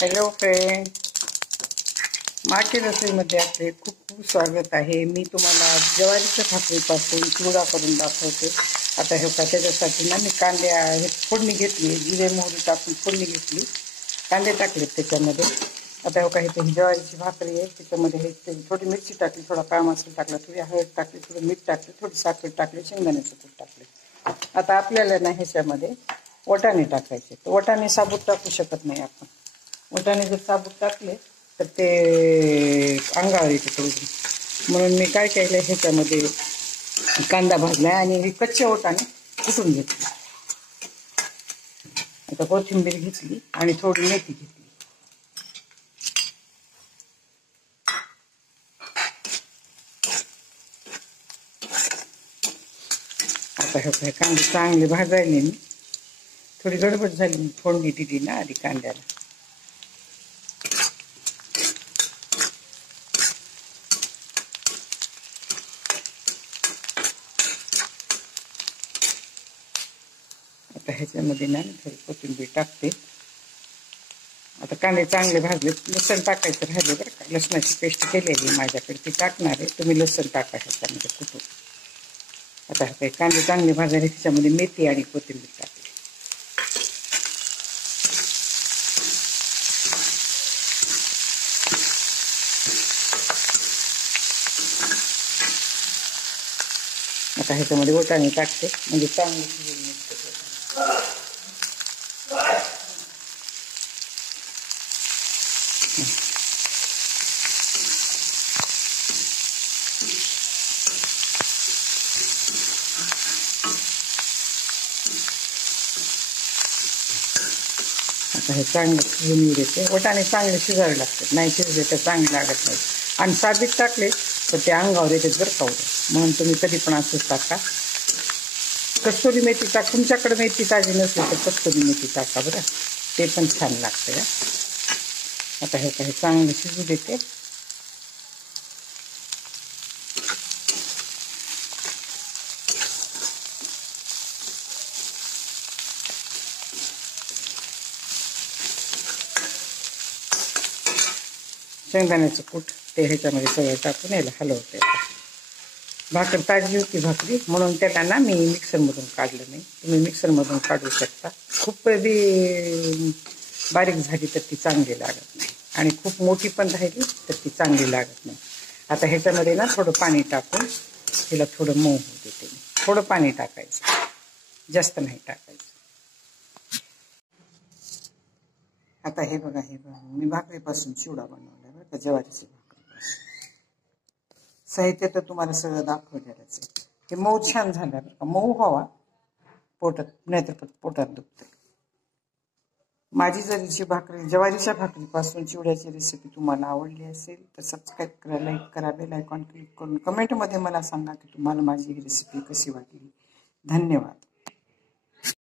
Hello friend, मागच्या रसोईमध्ये आपले खूप खूप स्वागत आहे। मी तुम्हाला ज्वारीच्या भाकरीपासून चिवडा करून दाखवते। आता हे का त्याच्यासाठी ना मी कांदे फोडणी घेतली, जिरे मोहरी टाकून फोडणी घेतली, कांदे टाकले त्याच्यामध्ये। आता हे काही ही ज्वारीची भाकरी आहे, त्याच्यामध्ये हे थोडी मिरची टाकली, थोडा काळा मसाला टाकला, थोडी हळद टाकली, थोडं मीठ टाकलं, थोडी साखर टाकली, शेंगदाण्याचं कूट टाकले। आता आपल्याला ना ह्याच्यामध्ये वाटाणे टाकायचे। तर वाटाणे साबूत टाकू शकत नाही आपण। वाटाणे जर साबूत टाकले तर ते अंगावर येते थोडी, म्हणून मी काय केलं, ह्याच्यामध्ये कांदा भाजला आणि हे कच्चे वाटाणे कुटून घेतले। आता कोथिंबीर घेतली आणि थोडी मेथी घेतली। आता हे कांदे चांगले भाजायले मी, थोडी गडबड झाली, फोडणी दिली ना आधी कांद्याला। आता ह्याच्यामध्ये ना थोडी कोथिंबीर टाकते। आता कांदे चांगले भाजले, लसण टाकायचं राहिले बरं का, लसणाची पेस्ट केलेली माझ्याकडे ती टाकणार आहे, तुम्ही लसण टाका ह्याच्यामध्ये कुठून। आता हे कांदे चांगले भाजले, ह्याच्यामध्ये मेथी आणि कोथिंबीर टाकली। आता ह्याच्यामध्ये वाटाणे टाकते, म्हणजे चांगले शिजून निघते। आता हे चांगलं शिजून देते। वाटाणे चांगले शिजावे लागतात, नाही शिजले तर चांगले लागत नाही। आणि साधीत टाकले तर ते अंगावर येते बरं का, म्हणून तुम्ही कधी पण असंच टाका। कस्तुरी मेथी टाक, तुमच्याकडे मेथी ताजी नसली तर कस्तुरी मेथी टाका बरं, ते पण छान लागतं। आता हे काही चांगलं शिजू देते। शेंगदाण्याचं कूट ते ह्याच्यामध्ये सगळं टाकून याला हलवते। भाकर ताजी होती भाकरी, म्हणून त्याला ना मी मिक्सरमधून काढलं नाही, तुम्ही मिक्सरमधून काढू शकता। खूप बी बारीक झाली तर ती चांगली लागत नाही, आणि खूप मोठी पण राहिली तर ती चांगली लागत नाही। आता ह्याच्यामध्ये ना थोडं पाणी टाकून तिला थोडं मऊ होऊ देते मी। थोडं पाणी टाकायचं, जास्त नाही टाकायचं। आता हे बघा, मी भाकरीपासून चिवडा बनवला बरं का, ज्वारीची भाकरीपासून। साहित्य तर तुम्हाला सगळं दाखवलेलंच आहे। हे मऊ छान झालं बरं का, मऊ व्हावा पोटात, नाहीतर पोटात दुखते। माझी जरीची भाकरी, ज्वारीच्या भाकरीपासून चिवड्याची रेसिपी तुम्हाला आवडली असेल तर सबस्क्राईब करा, लाईक करा, बेल आयकॉन क्लिक करून कमेंटमध्ये मला सांगा की तुम्हाला माझी ही रेसिपी कशी वाटली। धन्यवाद।